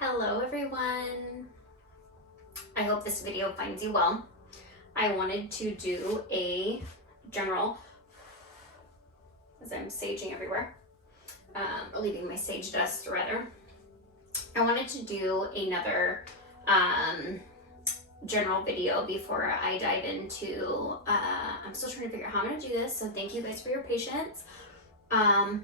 Hello everyone. I hope this video finds you well. I wanted to do a general, as I'm saging everywhere, or leaving my sage dust rather. I wanted to do another general video before I dive into, I'm still trying to figure out how I'm going to do this, so thank you guys for your patience. I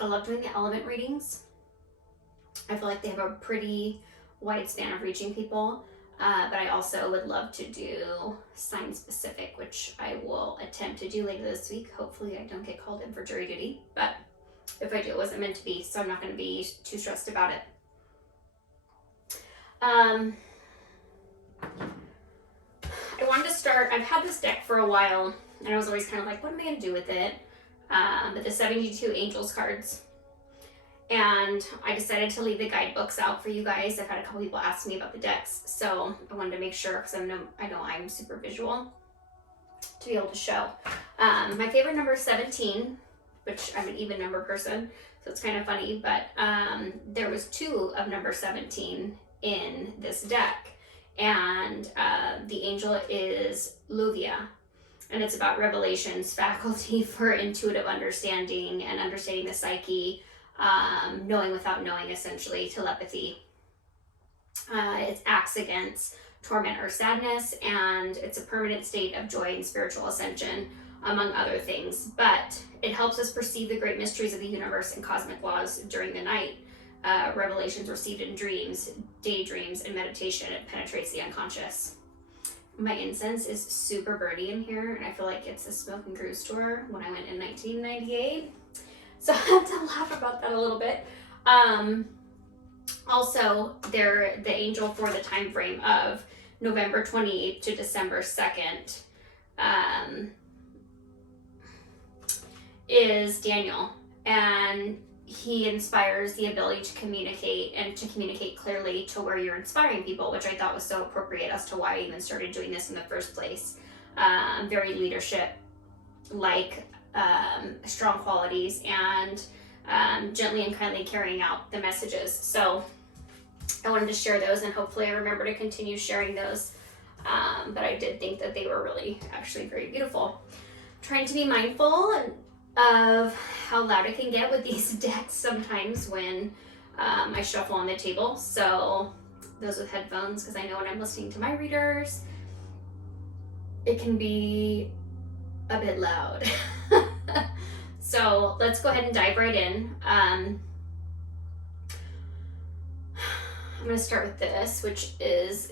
love doing the element readings. I feel like they have a pretty wide span of reaching people, but I also would love to do sign specific, which I will attempt to do later this week. Hopefully I don't get called in for jury duty, but if I do, it wasn't meant to be, so I'm not going to be too stressed about it. I wanted to start, I've had this deck for a while, and I was always kind of like, what am I going to do with it? But the 72 Angels cards. And I decided to leave the guidebooks out for you guys. I've had a couple people ask me about the decks, so I wanted to make sure, because I know I'm super visual, to be able to show. My favorite number is 17, which I'm an even number person, so it's kind of funny, but there was 2 of number 17 in this deck, and the angel is Luvia, and it's about revelations, faculty for intuitive understanding and understanding the psyche, knowing without knowing, essentially, telepathy. It acts against torment or sadness, and it's a permanent state of joy and spiritual ascension, among other things. But it helps us perceive the great mysteries of the universe and cosmic laws during the night. Revelations received in dreams, daydreams, and meditation. It penetrates the unconscious. My incense is super birdy in here, and I feel like it's a Smoke and Groove store when I went in 1998. So I have to laugh about that a little bit. Also, they're the angel for the time frame of November 28th to December 2nd is Daniel, and he inspires the ability to communicate, and to communicate clearly to where you're inspiring people, which I thought was so appropriate as to why I even started doing this in the first place. Very leadership, like strong qualities, and gently and kindly carrying out the messages. So I wanted to share those, and hopefully I remember to continue sharing those. But I did think that they were really actually very beautiful. I'm trying to be mindful of how loud I can get with these decks sometimes when I shuffle on the table. So those with headphones, because I know when I'm listening to my readers, it can be a bit loud. So let's go ahead and dive right in. I'm going to start with this, which is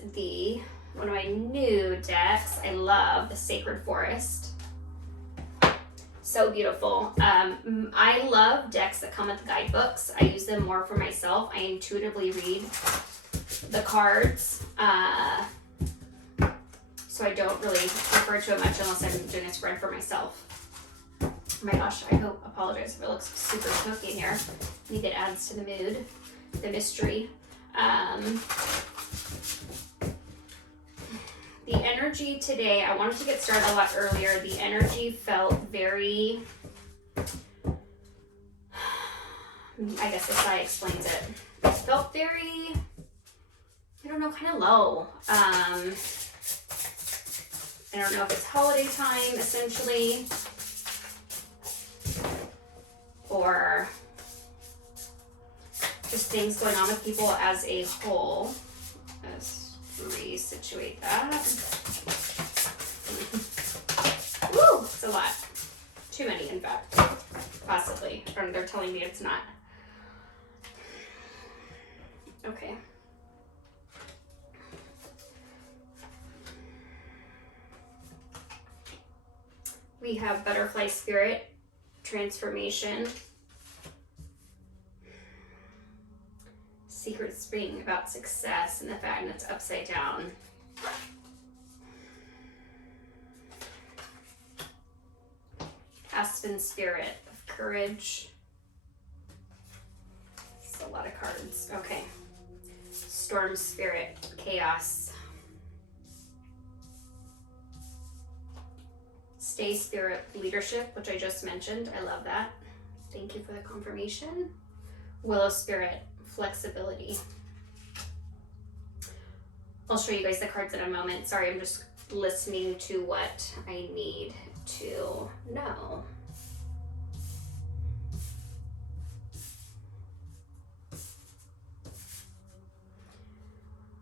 one of my new decks. I love the Sacred Forest. So beautiful. I love decks that come with guidebooks. I use them more for myself. I intuitively read the cards. So I don't really refer to it much unless I'm doing a spread for myself. Oh my gosh, apologize if it looks super smoky in here. I think it adds to the mood, the mystery. The energy today, I wanted to get started a lot earlier. The energy felt very, I guess this eye explains it. It felt very, I don't know, kind of low. I don't know if it's holiday time, essentially, or just things going on with people as a whole. Let's resituate that. Woo! It's a lot. Too many, in fact. Possibly. Or they're telling me it's not. Okay. We have Butterfly Spirit, Transformation, Secret Spring, about success and the fact that it's upside down. Aspen Spirit of Courage. It's a lot of cards. Okay. Storm Spirit, Chaos. Stay Spirit, Leadership, which I just mentioned. I love that. Thank you for the confirmation. Willow Spirit, Flexibility. I'll show you guys the cards in a moment. Sorry, I'm just listening to what I need to know.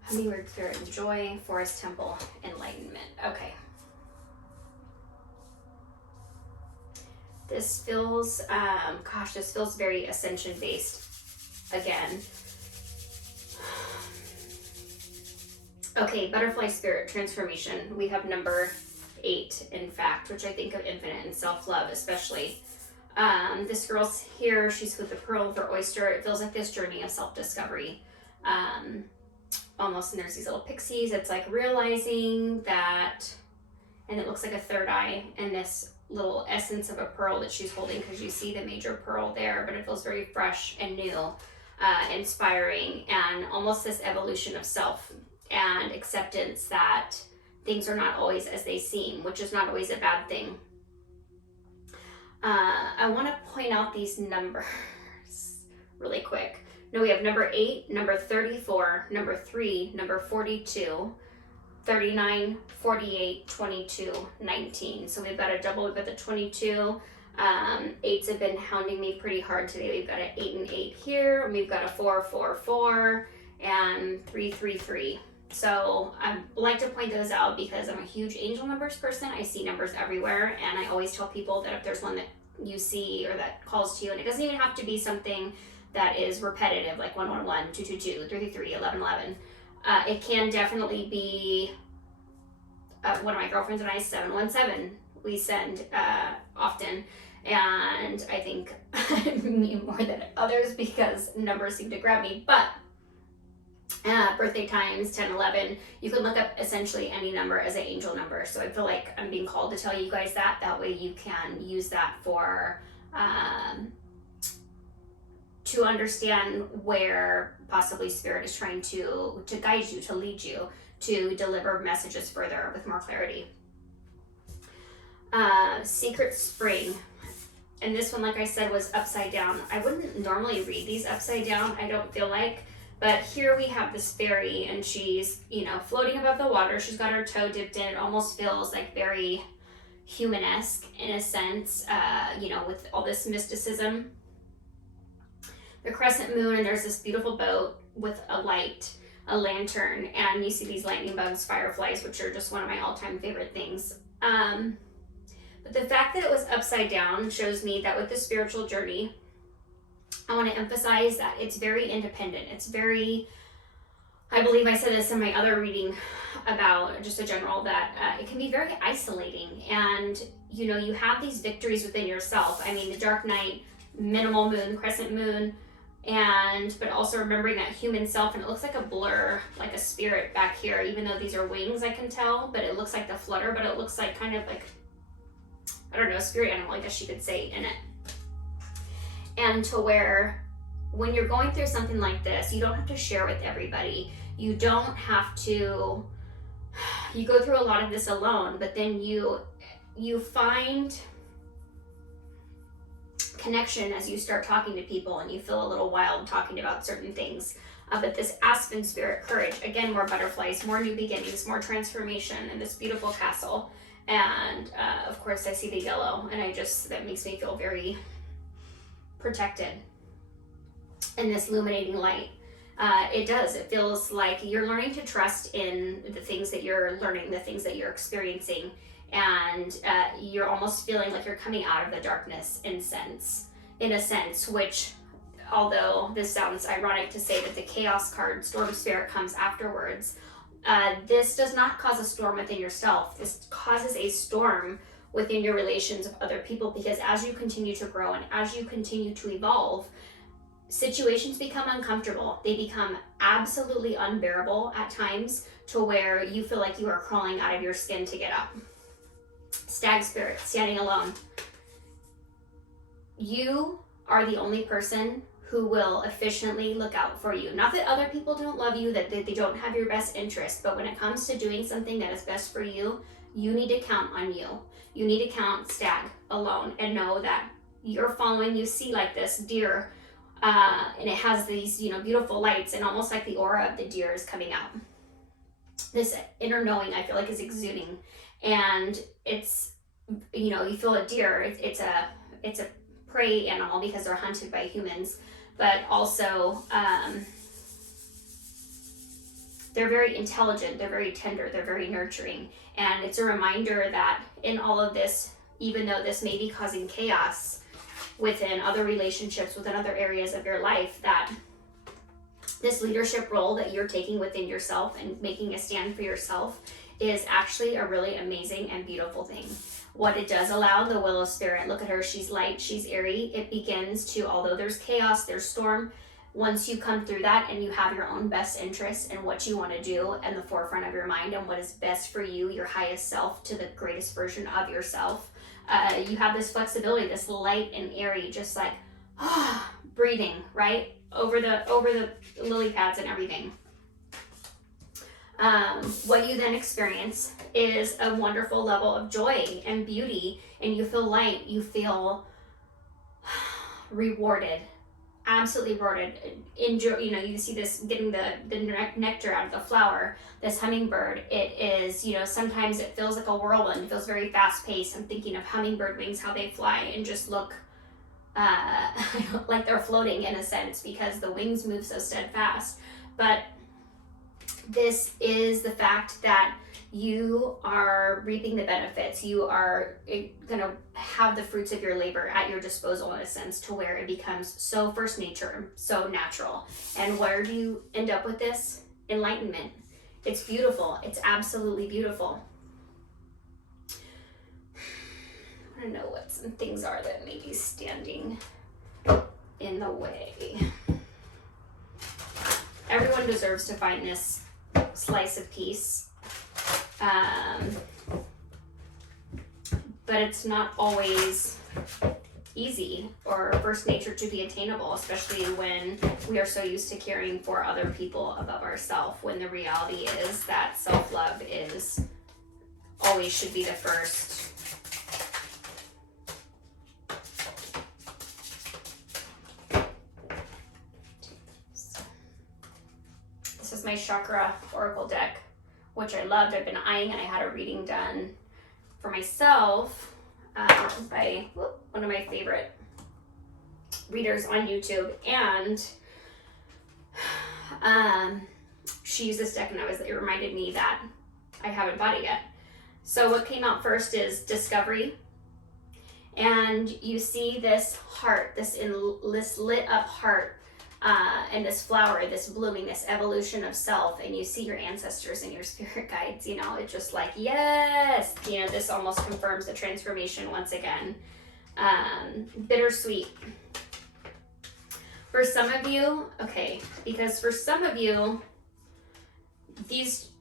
Hummingbird Spirit, Joy, Forest Temple, Enlightenment. Okay. This feels, this feels very ascension based again. Okay, Butterfly Spirit, Transformation. We have number 8, in fact, which I think of infinite and self-love, especially. This girl's here, she's with the pearl of her oyster. It feels like this journey of self-discovery. Almost, and there's these little pixies. It's like realizing that, and it looks like a third eye, and this little essence of a pearl that she's holding, because you see the major pearl there, but it feels very fresh and new, inspiring, and almost this evolution of self and acceptance that things are not always as they seem, which is not always a bad thing. I want to point out these numbers really quick. No, we have number 8, number 34, number 3, number 42, 39, 48, 22, 19. So we've got a double, we've got the 22. 8s have been hounding me pretty hard today. We've got an 8 and 8 here, and we've got a 4, 4, 4, and 3, 3, 3. So I like to point those out because I'm a huge angel numbers person. I see numbers everywhere, and I always tell people that if there's one that you see or that calls to you, and it doesn't even have to be something that is repetitive, like 111, 222, 333, 1111. It can definitely be one of my girlfriends and I, 717, we send often. And I think me more than others because numbers seem to grab me. But birthday times, 10, 11, you can look up essentially any number as an angel number. So I feel like I'm being called to tell you guys that. That way you can use that for to understand where possibly Spirit is trying to guide you, to lead you, to deliver messages further with more clarity. Secret Spring. And this one, like I said, was upside down. I wouldn't normally read these upside down, I don't feel like. But here we have this fairy, and she's, floating above the water. She's got her toe dipped in. It almost feels like very human-esque in a sense, with all this mysticism. The crescent moon, and there's this beautiful boat with a light, a lantern, and you see these lightning bugs, fireflies, which are just one of my all-time favorite things. But the fact that it was upside down shows me that with the spiritual journey, I want to emphasize that it's very independent. It's very, I believe I said this in my other reading about just a general, that it can be very isolating. And, you have these victories within yourself. I mean, the dark night, minimal moon, crescent moon, but also remembering that human self, and it looks like a blur, like a spirit back here, even though these are wings, I can tell, but it looks like the flutter, but it looks like kind of like, I don't know, spirit animal, I guess you could say, in it. And to where when you're going through something like this, you don't have to share with everybody. You don't have to, you go through a lot of this alone, but then you find connection as you start talking to people, and you feel a little wild talking about certain things. But this Aspen Spirit, Courage, again, more butterflies, more new beginnings, more transformation, and this beautiful castle. And of course I see the yellow, and that makes me feel very protected. And this illuminating light, it feels like you're learning to trust in the things that you're learning, the things that you're experiencing, and you're almost feeling like you're coming out of the darkness in a sense, which, although this sounds ironic to say that the Chaos card, Storm Spirit, comes afterwards, this does not cause a storm within yourself. This causes a storm within your relations with other people, because as you continue to grow and as you continue to evolve, situations become uncomfortable. They become absolutely unbearable at times, to where you feel like you are crawling out of your skin to get up. Stag Spirit, Standing Alone. You are the only person who will efficiently look out for you. Not that other people don't love you, that they don't have your best interest, but when it comes to doing something that is best for you, you need to count on you. You need to count Stag alone and know that you're following, you see like this deer, and it has these, beautiful lights, and almost like the aura of the deer is coming out. this inner knowing, I feel like, is exuding, and it's, you know, you feel a deer. It's a prey animal because they're hunted by humans, but also they're very intelligent, they're very tender, they're very nurturing, and it's a reminder that in all of this, even though this may be causing chaos within other relationships, within other areas of your life, that this leadership role that you're taking within yourself and making a stand for yourself is actually a really amazing and beautiful thing. What it does allow, the Willow Spirit, look at her, she's light, she's airy. It begins to, although there's chaos, there's storm, once you come through that and you have your own best interests and what you want to do in the forefront of your mind and what is best for you, your highest self, to the greatest version of yourself, you have this flexibility, this light and airy, just like breathing right over the lily pads and everything. What you then experience is a wonderful level of joy and beauty, and you feel light, you feel rewarded, absolutely rewarded. Enjoy, you know, you see this getting the nectar out of the flower, this hummingbird, it is, you know, sometimes it feels like a whirlwind, it feels very fast paced. I'm thinking of hummingbird wings, how they fly and just look like they're floating in a sense because the wings move so steadfast. But this is the fact that you are reaping the benefits. You are going to have the fruits of your labor at your disposal, in a sense, to where it becomes so first nature, so natural. And where do you end up with this? Enlightenment. It's beautiful. It's absolutely beautiful. I don't know what some things are that may be standing in the way. Everyone deserves to find this slice of peace, but it's not always easy or first nature to be attainable, especially when we are so used to caring for other people above ourselves, when the reality is that self-love is always should be the first. This is my chakra oracle deck, which I loved. I've been eyeing, and I had a reading done for myself by one of my favorite readers on YouTube, and she used this deck, and it reminded me that I haven't bought it yet. So what came out first is Discovery, and you see this heart, this lit up heart, and this flower, this blooming, this evolution of self, and you see your ancestors and your spirit guides, you know, it's just like, yes, you know, this almost confirms the transformation once again. Bittersweet. For some of you, okay, because for some of you, these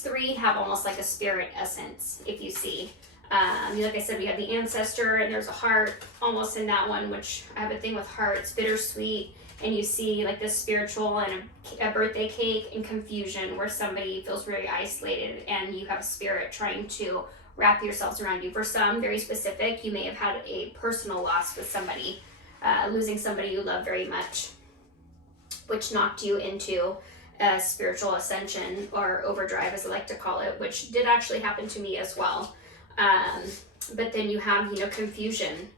three have almost like a spirit essence, if you see. Like I said, we have the ancestor, and there's a heart almost in that one, which I have a thing with hearts, bittersweet. And you see like this spiritual and a birthday cake and confusion where somebody feels very isolated and you have spirit trying to wrap yourselves around you. For some, very specific, you may have had a personal loss with somebody, losing somebody you love very much, which knocked you into a spiritual ascension or overdrive, as I like to call it, which did actually happen to me as well. But then you have, you know, confusion.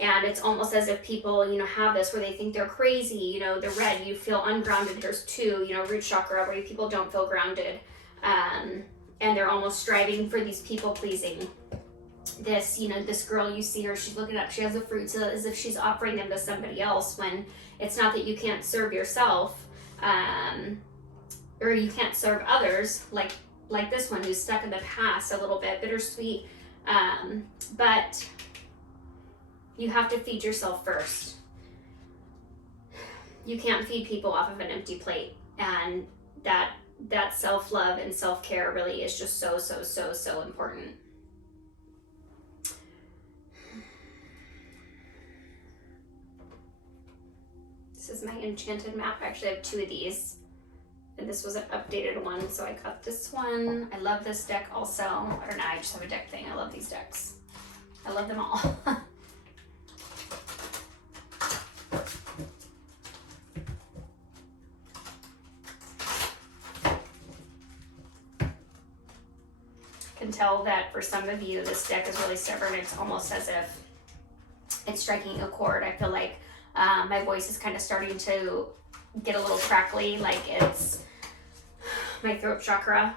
And it's almost as if people, you know, have this where they think they're crazy, you know, the red, you feel ungrounded. There's two, you know, root chakra, where people don't feel grounded. And they're almost striving for these people pleasing. This, you know, this girl, you see her, she's looking up, she has the fruits as if she's offering them to somebody else, when it's not that you can't serve yourself, or you can't serve others, like this one who's stuck in the past a little bit, bittersweet. But you have to feed yourself first. You can't feed people off of an empty plate. And that self-love and self-care really is just so, so, so, so important. This is my enchanted map. I actually have two of these. And this was an updated one, so I got this one. I love this deck also. I don't know, I just have a deck thing. I love these decks. I love them all. can tell that for some of you, this deck is really stubborn. It's almost as if it's striking a chord. I feel like my voice is kind of starting to get a little crackly, like it's my throat chakra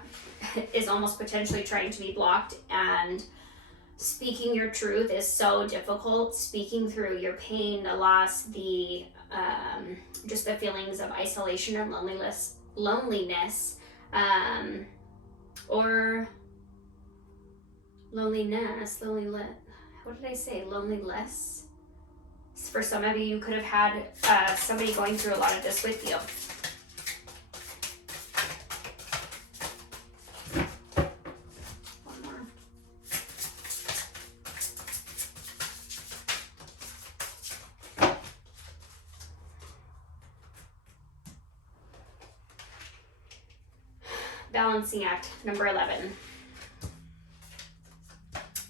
is almost potentially trying to be blocked, and speaking your truth is so difficult. Speaking through your pain, the loss, the just the feelings of isolation or loneliness, or loneliness, what did I say? Loneliness. For some of you, you could have had somebody going through a lot of this with you. One more. Balancing act, number 11.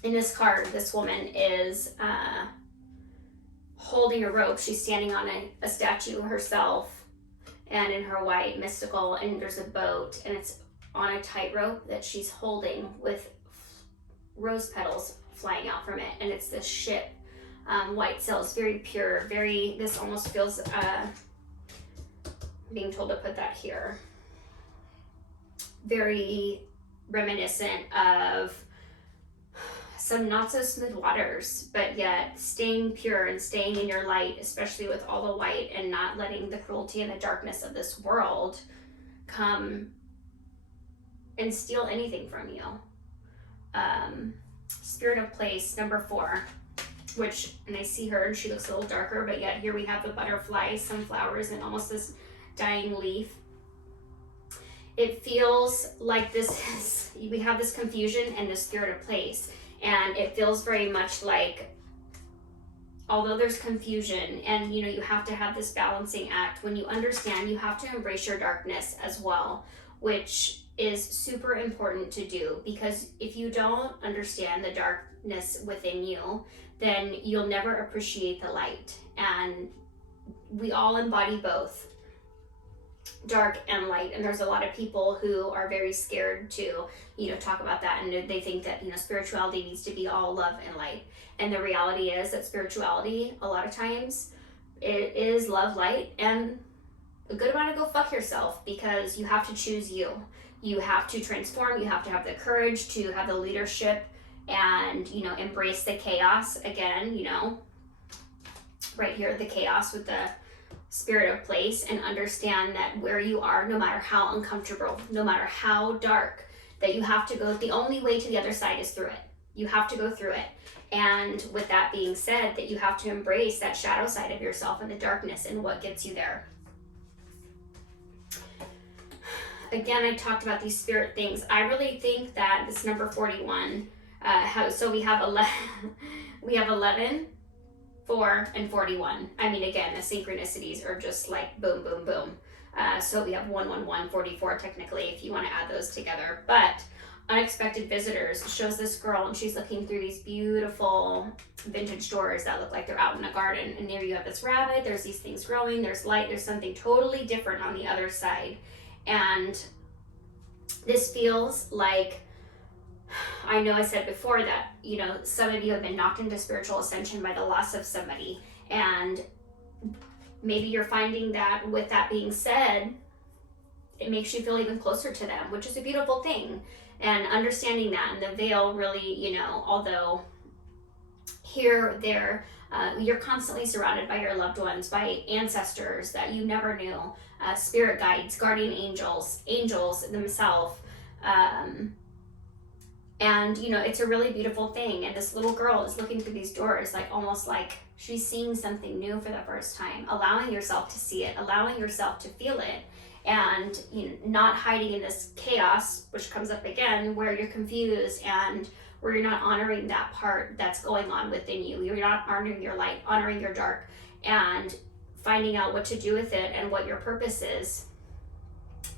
In this card, this woman is holding a rope. She's standing on a statue herself, and in her white mystical, and there's a boat, and it's on a tightrope that she's holding with rose petals flying out from it, and it's this ship. White sails, very pure, very, this almost feels, being told to put that here, very reminiscent of some not so smooth waters, but yet staying pure and staying in your light, especially with all the white, and not letting the cruelty and the darkness of this world come and steal anything from you. Spirit of place, number 4, which, and I see her and she looks a little darker, but yet here we have the butterfly, sunflowers, and almost this dying leaf. It feels like this is, we have this confusion and the spirit of place. And it feels very much like, although there's confusion and, you have to have this balancing act, when you understand, you have to embrace your darkness as well, which is super important to do, because if you don't understand the darkness within you, then you'll never appreciate the light. And we all embody both dark and light, and there's a lot of people who are very scared to talk about that, and they think that spirituality needs to be all love and light, and the reality is that spirituality a lot of times it is love, light, and a good amount of go fuck yourself, because you have to choose you have to transform, you have to have the courage to have the leadership and embrace the chaos again, right here, the chaos with the spirit of place, and understand that where you are, no matter how uncomfortable, no matter how dark, that you have to go, the only way to the other side is through it. You have to go through it. And with that being said, that you have to embrace that shadow side of yourself and the darkness and what gets you there. Again, I talked about these spirit things. I really think that this number 41, so we have 11, 4, and 41. I mean, again, the synchronicities are just like boom, boom, boom. So we have 111, 44 technically, if you want to add those together. But unexpected visitors shows this girl, and she's looking through these beautiful vintage doors that look like they're out in a garden. And there you have this rabbit, there's these things growing, there's light, there's something totally different on the other side. And this feels like, I know I said before that, some of you have been knocked into spiritual ascension by the loss of somebody, and maybe you're finding that, with that being said, it makes you feel even closer to them, which is a beautiful thing. And understanding that, and the veil really, although here, there, you're constantly surrounded by your loved ones, by ancestors that you never knew, spirit guides, guardian angels themselves, and it's a really beautiful thing. And this little girl is looking through these doors, like almost like she's seeing something new for the first time, allowing yourself to see it, allowing yourself to feel it, and not hiding in this chaos, which comes up again, where you're confused and where you're not honoring that part that's going on within you. You're not honoring your light, honoring your dark, and finding out what to do with it and what your purpose is.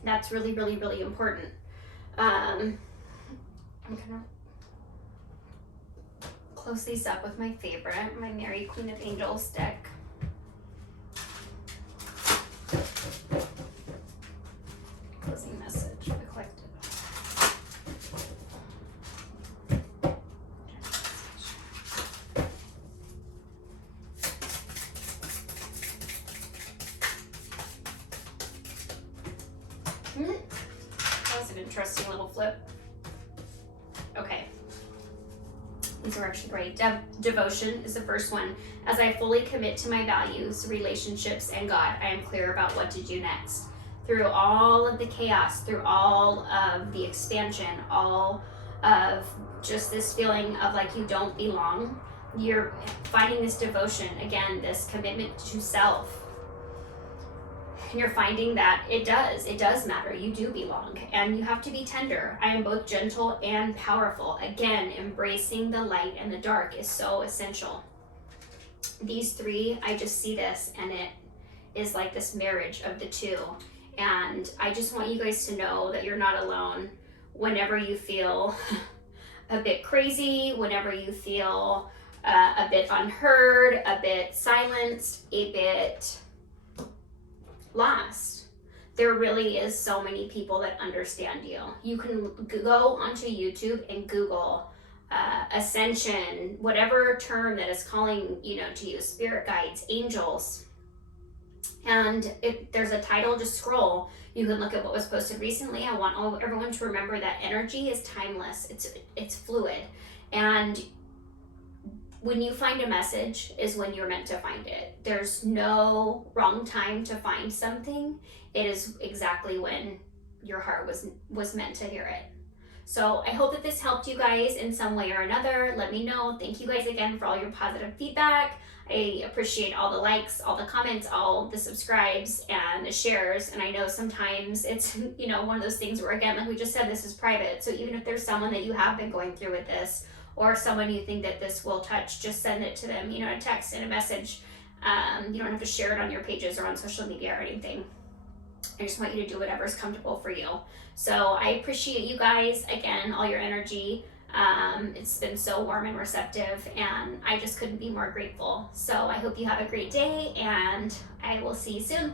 That's really, really, really important. I'm gonna close these up with my favorite, my Mary Queen of Angels deck. Closing message for the collective. That was an interesting little flip. Okay. These are actually great. Devotion is the first one. As I fully commit to my values, relationships, and God, I am clear about what to do next. Through all of the chaos, through all of the expansion, all of just this feeling of like you don't belong, you're finding this devotion, again, this commitment to self. And you're finding that it does matter. You do belong, and you have to be tender. I am both gentle and powerful. Again, embracing the light and the dark is so essential. These three, I just see this, and it is like this marriage of the two. And I just want you guys to know that you're not alone whenever you feel a bit crazy, whenever you feel a bit unheard, a bit silenced, a bit lost. There really is so many people that understand you. You can go onto YouTube and Google ascension, whatever term that is calling, to you, spirit guides, angels. And if there's a title, just scroll. You can look at what was posted recently. I want everyone to remember that energy is timeless. It's fluid. And when you find a message is when you're meant to find it. There's no wrong time to find something. It is exactly when your heart was meant to hear it. So I hope that this helped you guys in some way or another. Let me know. Thank you guys again for all your positive feedback. I appreciate all the likes, all the comments, all the subscribes and the shares. And I know sometimes it's, one of those things where, again, like we just said, this is private. So even if there's someone that you have been going through with this, or someone you think that this will touch, just send it to them, a text and a message. You don't have to share it on your pages or on social media or anything. I just want you to do whatever's comfortable for you. So I appreciate you guys, again, all your energy. It's been so warm and receptive, and I just couldn't be more grateful. So I hope you have a great day, and I will see you soon.